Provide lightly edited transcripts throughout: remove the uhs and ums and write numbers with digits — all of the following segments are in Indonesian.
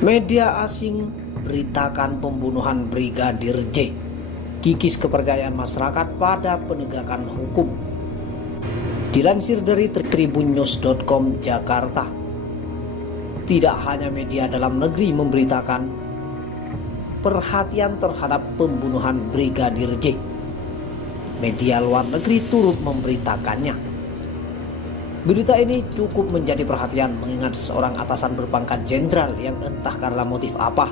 Media asing beritakan pembunuhan Brigadir J. Kikis kepercayaan masyarakat pada penegakan hukum. Dilansir dari tribunnews.com Jakarta, tidak hanya media dalam negeri memberitakan perhatian terhadap pembunuhan Brigadir J, media luar negeri turut memberitakannya. Berita ini cukup menjadi perhatian mengingat seorang atasan berpangkat jenderal yang entah karena motif apa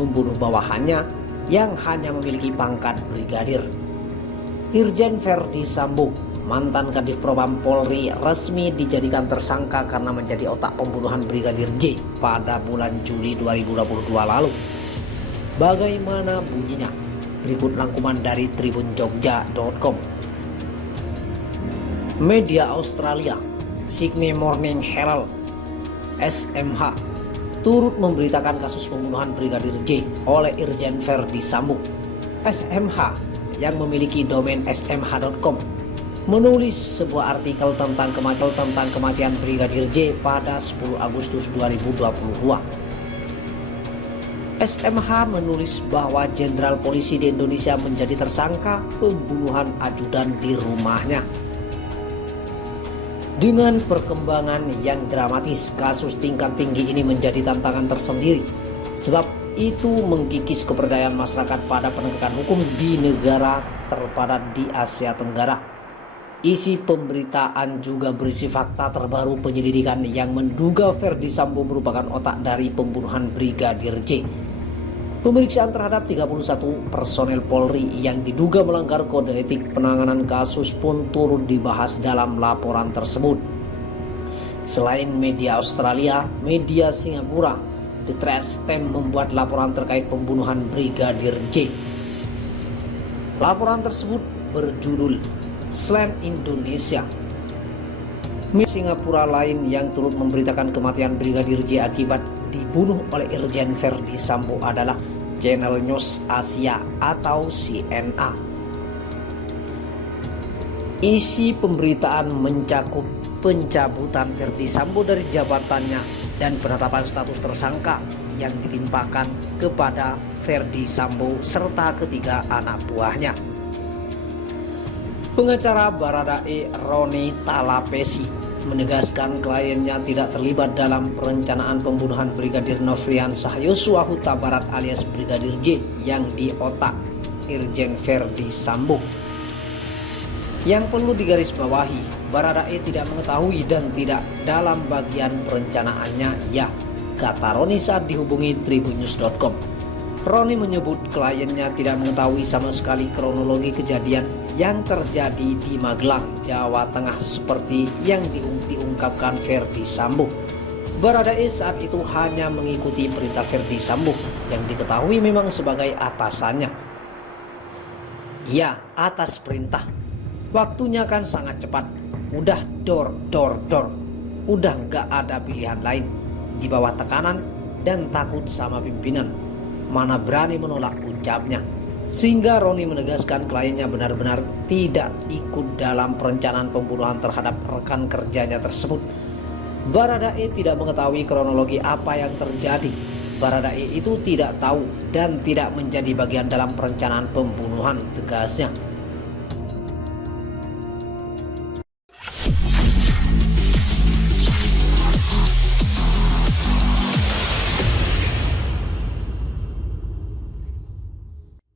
membunuh bawahannya yang hanya memiliki pangkat brigadir. Irjen Verdi Sambo, mantan Kadif Propam Polri, resmi dijadikan tersangka karena menjadi otak pembunuhan Brigadir J pada bulan Juli 2022 lalu. Bagaimana bunyinya? Berikut rangkuman dari tribunjogja.com. Media Australia, Sydney Morning Herald, SMH, turut memberitakan kasus pembunuhan Brigadir J oleh Irjen Verdi Sambo. SMH yang memiliki domain smh.com menulis sebuah artikel tentang kematian Brigadir J pada 10 Agustus 2022. SMH menulis bahwa jenderal polisi di Indonesia menjadi tersangka pembunuhan ajudan di rumahnya. Dengan perkembangan yang dramatis, kasus tingkat tinggi ini menjadi tantangan tersendiri, sebab itu menggigis kepercayaan masyarakat pada penegakan hukum di negara terpadat di Asia Tenggara. Isi pemberitaan juga berisi fakta terbaru penyelidikan yang menduga Verdi Sambo merupakan otak dari pembunuhan Brigadir J. Pemeriksaan terhadap 31 personel Polri yang diduga melanggar kode etik penanganan kasus pun turut dibahas dalam laporan tersebut. Selain media Australia, media Singapura, The Straits Times membuat laporan terkait pembunuhan Brigadir J. Laporan tersebut berjudul Selain Indonesia. Media Singapura lain yang turut memberitakan kematian Brigadir J akibat dibunuh oleh Irjen Verdi Sambo adalah Channel News Asia atau CNA. Isi pemberitaan mencakup pencabutan Verdi Sambo dari jabatannya dan penetapan status tersangka yang ditimpakan kepada Verdi Sambo serta ketiga anak buahnya. Pengacara Baradae Roni Talapesi menegaskan kliennya tidak terlibat dalam perencanaan pembunuhan Brigadir Nofriansah Yosua Huta Barat alias Brigadir J yang diotak Irjen Verdi Sambo. Yang perlu digarisbawahi, Baradae tidak mengetahui dan tidak dalam bagian perencanaannya, ya, kata Roni saat dihubungi tribunnews.com. Roni menyebut kliennya tidak mengetahui sama sekali kronologi kejadian yang terjadi di Magelang, Jawa Tengah seperti yang diungkapkan Verdi Sambo. Baradae saat itu hanya mengikuti perintah Verdi Sambo yang diketahui memang sebagai atasannya. Ya, atas perintah. Waktunya kan sangat cepat. Udah dor. Udah nggak ada pilihan lain. Di bawah tekanan dan takut sama pimpinan. Mana berani menolak, ucapnya. Sehingga Roni menegaskan kliennya benar-benar tidak ikut dalam perencanaan pembunuhan terhadap rekan kerjanya tersebut. Baradae tidak mengetahui kronologi apa yang terjadi. Baradae itu tidak tahu dan tidak menjadi bagian dalam perencanaan pembunuhan, tegasnya.